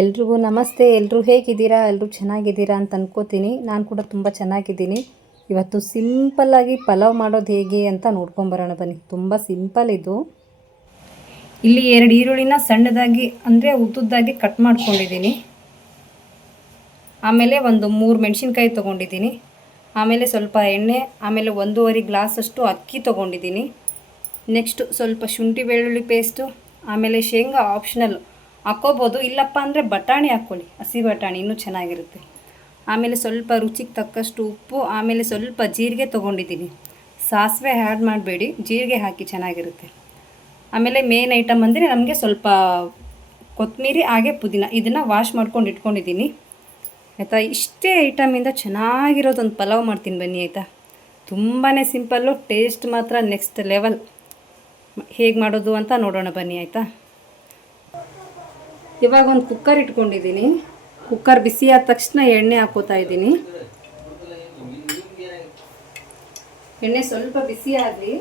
ಎಲ್ರಿಗೂ ನಮಸ್ತೆ. ಎಲ್ಲರೂ ಹೇಗಿದ್ದೀರಾ? ಎಲ್ಲರೂ ಚೆನ್ನಾಗಿದ್ದೀರಾ ಅಂತ ಅನ್ಕೋತೀನಿ. ನಾನು ಕೂಡ ತುಂಬ ಚೆನ್ನಾಗಿದ್ದೀನಿ. ಇವತ್ತು ಸಿಂಪಲ್ಲಾಗಿ ಪಲಾವ್ ಮಾಡೋದು ಹೇಗೆ ಅಂತ ನೋಡ್ಕೊಂಬರೋಣ ಬನ್ನಿ. ತುಂಬ ಸಿಂಪಲ್ ಇದು. ಇಲ್ಲಿ 2 ಈರುಳ್ಳಿನ ಸಣ್ಣದಾಗಿ ಅಂದರೆ ಉದ್ದುದ್ದಾಗಿ ಕಟ್ ಮಾಡ್ಕೊಂಡಿದ್ದೀನಿ. ಆಮೇಲೆ ಒಂದು 3 ಮೆಣಸಿನ್ಕಾಯಿ ತೊಗೊಂಡಿದ್ದೀನಿ. ಆಮೇಲೆ ಸ್ವಲ್ಪ ಎಣ್ಣೆ, ಆಮೇಲೆ 1.5 ಗ್ಲಾಸಷ್ಟು ಅಕ್ಕಿ ತೊಗೊಂಡಿದ್ದೀನಿ. ನೆಕ್ಸ್ಟ್ ಸ್ವಲ್ಪ ಶುಂಠಿ ಬೆಳ್ಳುಳ್ಳಿ ಪೇಸ್ಟು, ಆಮೇಲೆ ಶೇಂಗಾ ಆಪ್ಷನಲ್ ಹಾಕ್ಕೋಬೋದು, ಇಲ್ಲಪ್ಪ ಅಂದರೆ ಬಟಾಣಿ ಹಾಕ್ಕೊಳ್ಳಿ, ಹಸಿ ಬಟಾಣಿ ಇನ್ನೂ ಚೆನ್ನಾಗಿರುತ್ತೆ. ಆಮೇಲೆ ಸ್ವಲ್ಪ ರುಚಿಗೆ ತಕ್ಕಷ್ಟು ಉಪ್ಪು, ಆಮೇಲೆ ಸ್ವಲ್ಪ ಜೀರಿಗೆ ತೊಗೊಂಡಿದ್ದೀನಿ. ಸಾಸಿವೆ ಆ್ಯಡ್ ಮಾಡಬೇಡಿ, ಜೀರಿಗೆ ಹಾಕಿ ಚೆನ್ನಾಗಿರುತ್ತೆ. ಆಮೇಲೆ ಮೇನ್ ಐಟಮ್ ಅಂದರೆ ನಮಗೆ ಸ್ವಲ್ಪ ಕೊತ್ತಂಬರಿ ಹಾಗೆ ಪುದೀನ, ಇದನ್ನು ವಾಶ್ ಮಾಡ್ಕೊಂಡು ಇಟ್ಕೊಂಡಿದ್ದೀನಿ ಆಯಿತಾ. ಇಷ್ಟೇ ಐಟಮಿಂದ ಚೆನ್ನಾಗಿರೋದೊಂದು ಪಲಾವ್ ಮಾಡ್ತೀನಿ ಬನ್ನಿ ಆಯಿತಾ. ತುಂಬಾ ಸಿಂಪಲ್ಲು, ಟೇಸ್ಟ್ ಮಾತ್ರ ನೆಕ್ಸ್ಟ್ ಲೆವೆಲ್. ಹೇಗೆ ಮಾಡೋದು ಅಂತ ನೋಡೋಣ ಬನ್ನಿ ಆಯಿತಾ. ಇವಾಗ ಒಂದು ಕುಕ್ಕರ್ ಇಟ್ಕೊಂಡಿದ್ದೀನಿ. ಕುಕ್ಕರ್ ಬಿಸಿ ಆದ ತಕ್ಷಣ ಎಣ್ಣೆ ಹಾಕೋತಾ ಇದ್ದೀನಿ. ಎಣ್ಣೆ ಸ್ವಲ್ಪ ಬಿಸಿ ಆಗಲಿ.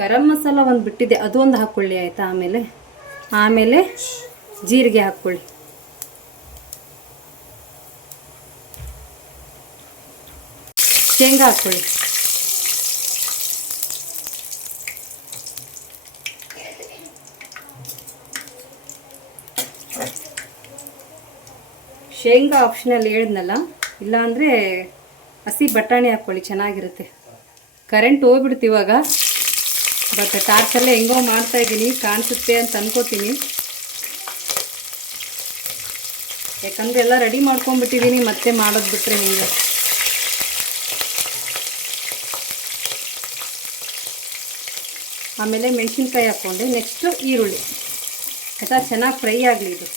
ಗರಂ ಮಸಾಲ ಒಂದು ಬಿಟ್ಟಿದೆ, ಅದು ಒಂದು ಹಾಕ್ಕೊಳ್ಳಿ ಆಯಿತಾ. ಆಮೇಲೆ ಜೀರಿಗೆ ಹಾಕ್ಕೊಳ್ಳಿ. ಶೇಂಗಾ ಹಾಕ್ಕೊಳ್ಳಿ. ಶೇಂಗಾ ಆಪ್ಷನಲ್ ಹೇಳಿದ್ನಲ್ಲ, ಇಲ್ಲಾಂದರೆ ಹಸಿ ಬಟಾಣಿ ಹಾಕ್ಕೊಳ್ಳಿ, ಚೆನ್ನಾಗಿರುತ್ತೆ. ಕರೆಂಟ್ ಹೋಗ್ಬಿಡ್ತು ಇವಾಗ, ಬಟ್ ಟಾರ್ಚಲ್ಲೇ ಹೆಂಗೋ ಮಾಡ್ತಾಯಿದ್ದೀನಿ, ಕಾಣಿಸುತ್ತೆ ಅಂತ ಅನ್ಕೋತೀನಿ. ಯಾಕಂದರೆ ಎಲ್ಲ ರೆಡಿ ಮಾಡ್ಕೊಂಡ್ಬಿಟ್ಟಿದ್ದೀನಿ, ಮತ್ತೆ ಮಾಡೋದು ಬಿಟ್ಟರೆ ಹಿಂಗೆ. ಆಮೇಲೆ ಮೆಣಸಿನ್ಕಾಯಿ ಹಾಕ್ಕೊಂಡೆ. ನೆಕ್ಸ್ಟು ಈರುಳ್ಳಿ ಆಯಿತಾ. ಚೆನ್ನಾಗಿ ಫ್ರೈ ಆಗಲಿ ಇದು.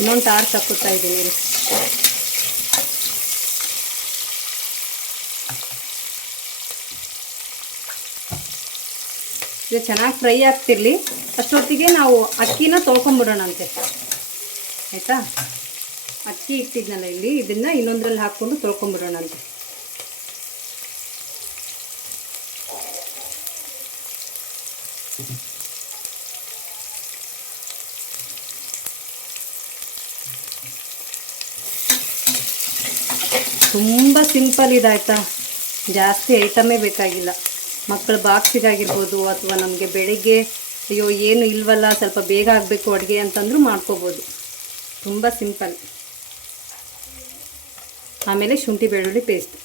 ಇನ್ನೊಂದು ಟಾರ್ಚ್ ಹಾಕ್ಕೊತಾ ಇದ್ದೀನಿ. ಇದು ಚೆನ್ನಾಗಿ ಫ್ರೈ ಆಗ್ತಿರಲಿ. ಅಷ್ಟೊತ್ತಿಗೆ ನಾವು ಅಕ್ಕಿನ ತೊಳ್ಕೊಂಬಿಡೋಣಂತೆ ಆಯಿತಾ. ಅಕ್ಕಿ ಇಟ್ಟಿದ್ನಲ್ಲ ಇಲ್ಲಿ, ಇದನ್ನು ಇನ್ನೊಂದರಲ್ಲಿ ಹಾಕ್ಕೊಂಡು ತೊಳ್ಕೊಂಬಿಡೋಣಂತೆ. ತುಂಬ ಸಿಂಪಲ್ ಇದಾಯ್ತಾ. ಜಾಸ್ತಿ ಐಟಮೇ ಬೇಕಾಗಿಲ್ಲ. ಮಕ್ಕಳ ಬಾಕ್ಸಿಗಾಗಿರ್ಬೋದು, ಅಥವಾ ನಮಗೆ ಬೆಳಿಗ್ಗೆ ಅಯ್ಯೋ ಏನು ಇಲ್ವಲ್ಲ ಸ್ವಲ್ಪ ಬೇಗ ಆಗಬೇಕು ಅಡುಗೆ ಅಂತಂದ್ರೂ ಮಾಡ್ಕೋಬೋದು. ತುಂಬ ಸಿಂಪಲ್. ಆಮೇಲೆ ಶುಂಠಿ ಬೆಳ್ಳುಳ್ಳಿ ಪೇಸ್ಟ್,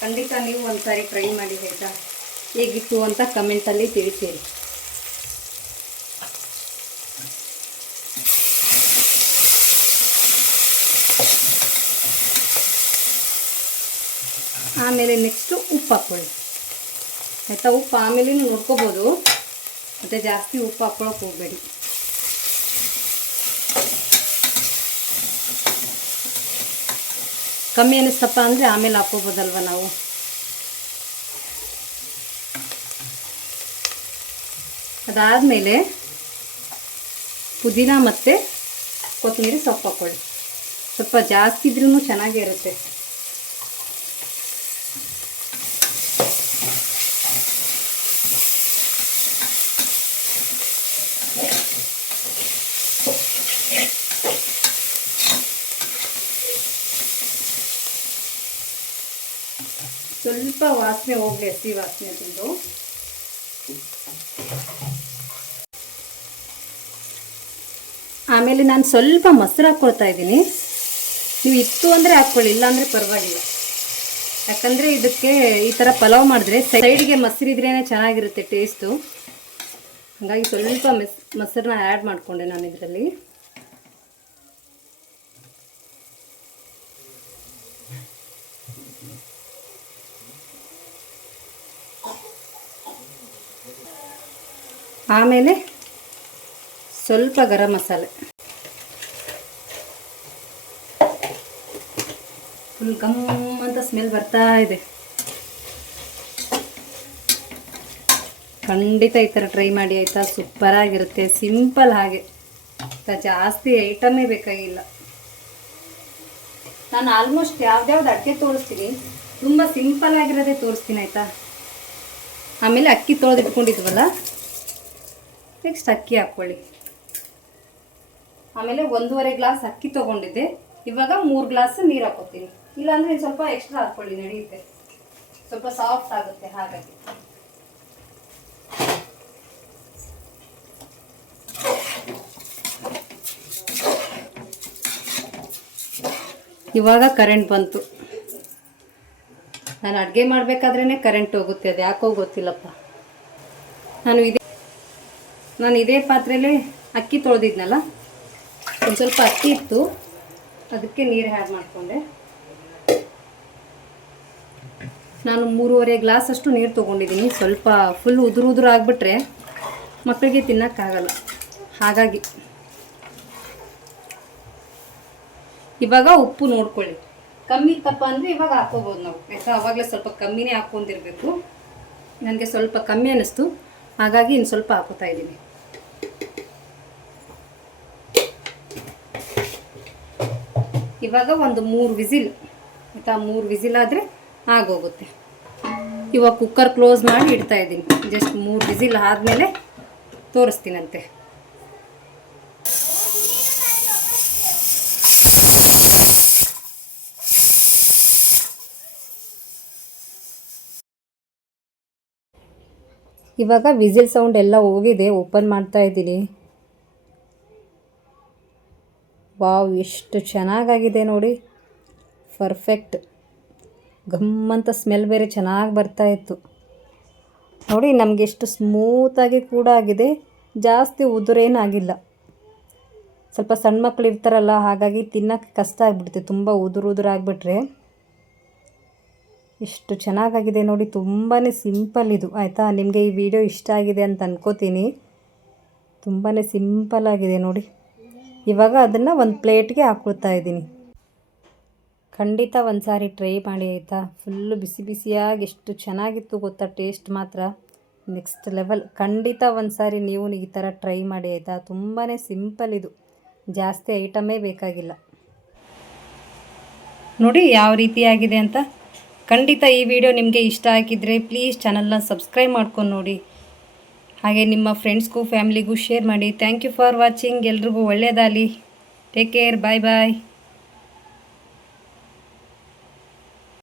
ಖಂಡಿತ ನೀವು ಒಂದು ಸಾರಿ ಟ್ರೈ ಮಾಡಿ ಆಯಿತಾ. ಹೇಗಿತ್ತು ಅಂತ ಕಮೆಂಟಲ್ಲಿ ತಿಳಿಸಿರಿ. ಆಮೇಲೆ ನೆಕ್ಸ್ಟು ಉಪ್ಪು ಹಾಕ್ಕೊಳ್ಳಿ ಆಯಿತಾ. ಉಪ್ಪು ಆಮೇಲೆ ನೋಡ್ಕೋಬೋದು, ಮತ್ತು ಜಾಸ್ತಿ ಉಪ್ಪು ಹಾಕ್ಕೊಳಕ್ಕೆ ಹೋಗಬೇಡಿ. ಕಮ್ಮಿ ಅನ್ನಿಸ್ತಪ್ಪ ಅಂದರೆ ಆಮೇಲೆ ಹಾಕ್ಕೋಬೋದಲ್ವ ನಾವು. ಅದಾದಮೇಲೆ ಪುದೀನ ಮತ್ತು ಕೊತ್ತಂಬರಿ ಸೊಪ್ಪು ಹಾಕ್ಕೊಳ್ಳಿ. ಸ್ವಲ್ಪ ಜಾಸ್ತಿ ಇದ್ರೂ ಚೆನ್ನಾಗೇ ಇರುತ್ತೆ. ಸ್ವಲ್ಪ ವಾಸನೆ ಹೋಗಲಿ, ಹಸಿ ವಾಸನೆ ತಿಂದು. ಆಮೇಲೆ ನಾನು ಸ್ವಲ್ಪ ಮೊಸರು ಹಾಕ್ಕೊಳ್ತಾ ಇದ್ದೀನಿ. ನೀವು ಇತ್ತು ಅಂದರೆ ಹಾಕ್ಕೊಳ್ಳಿ, ಇಲ್ಲಾಂದರೆ ಪರವಾಗಿಲ್ಲ. ಯಾಕಂದರೆ ಇದಕ್ಕೆ ಈ ಥರ ಪಲಾವ್ ಮಾಡಿದ್ರೆ ಸೈಡಿಗೆ ಮೊಸರಿದ್ರೇ ಚೆನ್ನಾಗಿರುತ್ತೆ ಟೇಸ್ಟು. ಹಾಗಾಗಿ ಸ್ವಲ್ಪ ಮೊಸರನ್ನ ಆ್ಯಡ್ ಮಾಡಿಕೊಂಡೆ ನಾನು ಇದರಲ್ಲಿ. ಆಮೇಲೆ ಸ್ವಲ್ಪ ಗರಂ ಮಸಾಲೆ, ಫುಲ್ ಗಮ್ ಅಂತ ಸ್ಮೆಲ್ ಬರ್ತಾ ಇದೆ. ಖಂಡಿತ ಈ ಥರ ಟ್ರೈ ಮಾಡಿ ಆಯಿತಾ, ಸೂಪರಾಗಿರುತ್ತೆ. ಸಿಂಪಲ್ ಹಾಗೆ, ಜಾಸ್ತಿ ಐಟಮೇ ಬೇಕಾಗಿಲ್ಲ. ನಾನು ಆಲ್ಮೋಸ್ಟ್ ಯಾವ್ದ್ಯಾವ್ದು ಅಡುಗೆ ತೋರಿಸ್ತೀನಿ ತುಂಬ ಸಿಂಪಲ್ ಆಗಿರೋದೇ ತೋರಿಸ್ತೀನಿ ಆಯಿತಾ. ಆಮೇಲೆ ಅಕ್ಕಿ ತೊಳೆದಿಟ್ಕೊಂಡಿದ್ವಲ್ಲ, ನೆಕ್ಸ್ಟ್ ಅಕ್ಕಿ ಹಾಕ್ಕೊಳ್ಳಿ. ಆಮೇಲೆ 1.5 ಗ್ಲಾಸ್ ಅಕ್ಕಿ ತೊಗೊಂಡಿದ್ದೆ, ಇವಾಗ 3 ಗ್ಲಾಸ್ ನೀರು ಹಾಕ್ಕೊತೀನಿ. ಇಲ್ಲಾಂದರೆ ಸ್ವಲ್ಪ ಎಕ್ಸ್ಟ್ರಾ ಹಾಕ್ಕೊಳ್ಳಿ, ನಡೆಯುತ್ತೆ, ಸ್ವಲ್ಪ ಸಾಫ್ಟ್ ಆಗುತ್ತೆ. ಹಾಗಾಗಿ ಇವಾಗ ಕರೆಂಟ್ ಬಂತು. ನಾನು ಅಡುಗೆ ಮಾಡಬೇಕಾದ್ರೇ ಕರೆಂಟ್ ಹೋಗುತ್ತೆ, ಅದು ಯಾಕೋ ಗೊತ್ತಿಲ್ಲಪ್ಪ. ನಾನು ಇದೇ ಪಾತ್ರೆಯಲ್ಲಿ ಅಕ್ಕಿ ತೊಳೆದಿದ್ನಲ್ಲ, ಒಂದು ಸ್ವಲ್ಪ ಅಕ್ಕಿ ಇತ್ತು, ಅದಕ್ಕೆ ನೀರು ಆ್ಯಡ್ ಮಾಡಿಕೊಂಡೆ. ನಾನು 3.5 ಗ್ಲಾಸ್ ಅಷ್ಟು ನೀರು ತೊಗೊಂಡಿದ್ದೀನಿ. ಸ್ವಲ್ಪ ಫುಲ್ ಉದುರು ಆಗಿಬಿಟ್ರೆ ಮಕ್ಕಳಿಗೆ ತಿನ್ನೋಕ್ಕಾಗಲ್ಲ, ಹಾಗಾಗಿ. ಇವಾಗ ಉಪ್ಪು ನೋಡ್ಕೊಳ್ಳಿ, ಕಮ್ಮಿ ತಪ್ಪ ಅಂದರೆ ಇವಾಗ ಹಾಕೋಬೋದು ನಾವು ಆಯಿತಾ. ಆವಾಗಲೇ ಸ್ವಲ್ಪ ಕಮ್ಮಿನೇ ಹಾಕ್ಕೊಂಡಿರ್ಬೇಕು. ನನಗೆ ಸ್ವಲ್ಪ ಕಮ್ಮಿ ಅನ್ನಿಸ್ತು, ಹಾಗಾಗಿ ಇನ್ನು ಸ್ವಲ್ಪ ಹಾಕೋತಾ ಇದ್ದೀನಿ. ಇವಾಗ ಒಂದು 3 ವಿಸಿಲ್ ಆಯಿತಾ, 3 ವಿಸಿಲ್ ಆದರೆ ಆಗೋಗುತ್ತೆ. ಇವಾಗ ಕುಕ್ಕರ್ ಕ್ಲೋಸ್ ಮಾಡಿ ಇಡ್ತಾ ಇದ್ದೀನಿ. ಜಸ್ಟ್ 3 ವಿಸಿಲ್ ಆದಮೇಲೆ ತೋರಿಸ್ತೀನಂತೆ. ಇವಾಗ ವಿಸಿಲ್ ಸೌಂಡ್ ಎಲ್ಲ ಹೋಗಿದೆ, ಓಪನ್ ಮಾಡ್ತಾ ಇದ್ದೀನಿ. ವಾವ್, ಎಷ್ಟು ಚೆನ್ನಾಗಾಗಿದೆ ನೋಡಿ, ಪರ್ಫೆಕ್ಟ್. ಗಮ್ಮಂತ ಸ್ಮೆಲ್ ಬೇರೆ ಚೆನ್ನಾಗಿ ಬರ್ತಾಯಿತ್ತು ನೋಡಿ. ನಮಗೆ ಎಷ್ಟು ಸ್ಮೂತಾಗಿ ಕೂಡ ಆಗಿದೆ, ಜಾಸ್ತಿ ಉದುರೇನಾಗಿಲ್ಲ. ಸ್ವಲ್ಪ ಸಣ್ಣ ಮಕ್ಕಳು ಇರ್ತಾರಲ್ಲ, ಹಾಗಾಗಿ ತಿನ್ನೋಕ್ಕೆ ಕಷ್ಟ ಆಗಿಬಿಡುತ್ತೆ, ತುಂಬ ಉದುರು ಆಗಿಬಿಟ್ರೆ. ಎಷ್ಟು ಚೆನ್ನಾಗಾಗಿದೆ ನೋಡಿ, ತುಂಬಾ ಸಿಂಪಲ್ ಇದು ಆಯಿತಾ. ನಿಮಗೆ ಈ ವಿಡಿಯೋ ಇಷ್ಟ ಆಗಿದೆ ಅಂತ ಅನ್ಕೋತೀನಿ. ತುಂಬಾ ಸಿಂಪಲ್ ಆಗಿದೆ ನೋಡಿ. ಇವಾಗ ಅದನ್ನು ಒಂದು ಪ್ಲೇಟ್ಗೆ ಹಾಕ್ಕೊಳ್ತಾ ಇದ್ದೀನಿ. ಖಂಡಿತ ಒಂದು ಸಾರಿ ಟ್ರೈ ಮಾಡಿ ಆಯಿತಾ. ಫುಲ್ಲು ಬಿಸಿ ಬಿಸಿಯಾಗಿ ಎಷ್ಟು ಚೆನ್ನಾಗಿತ್ತು ಗೊತ್ತಾ, ಟೇಸ್ಟ್ ಮಾತ್ರ ನೆಕ್ಸ್ಟ್ ಲೆವೆಲ್. ಖಂಡಿತ ಒಂದು ಸಾರಿ ನೀವು ಈ ಥರ ಟ್ರೈ ಮಾಡಿ ಆಯಿತಾ. ತುಂಬಾ ಸಿಂಪಲ್ ಇದು, ಜಾಸ್ತಿ ಐಟಮೇ ಬೇಕಾಗಿಲ್ಲ. ನೋಡಿ ಯಾವ ರೀತಿಯಾಗಿದೆ ಅಂತ. ಖಂಡಿತ ಈ ವಿಡಿಯೋ ನಿಮಗೆ ಇಷ್ಟ ಆಗಿದ್ದರೆ ಪ್ಲೀಸ್ ಚಾನಲ್ನ ಸಬ್ಸ್ಕ್ರೈಬ್ ಮಾಡ್ಕೊಂಡು ನೋಡಿ. ಹಾಗೆ ನಿಮ್ಮ ಫ್ರೆಂಡ್ಸ್ಗೂ ಫ್ಯಾಮಿಲಿಗೂ ಶೇರ್ ಮಾಡಿ. Thank you for watching. ಎಲ್ರಿಗೂ ಒಳ್ಳೆಯದಾಗಲಿ. ಟೇಕ್ ಕೇರ್, ಬಾಯ್ ಬಾಯ್.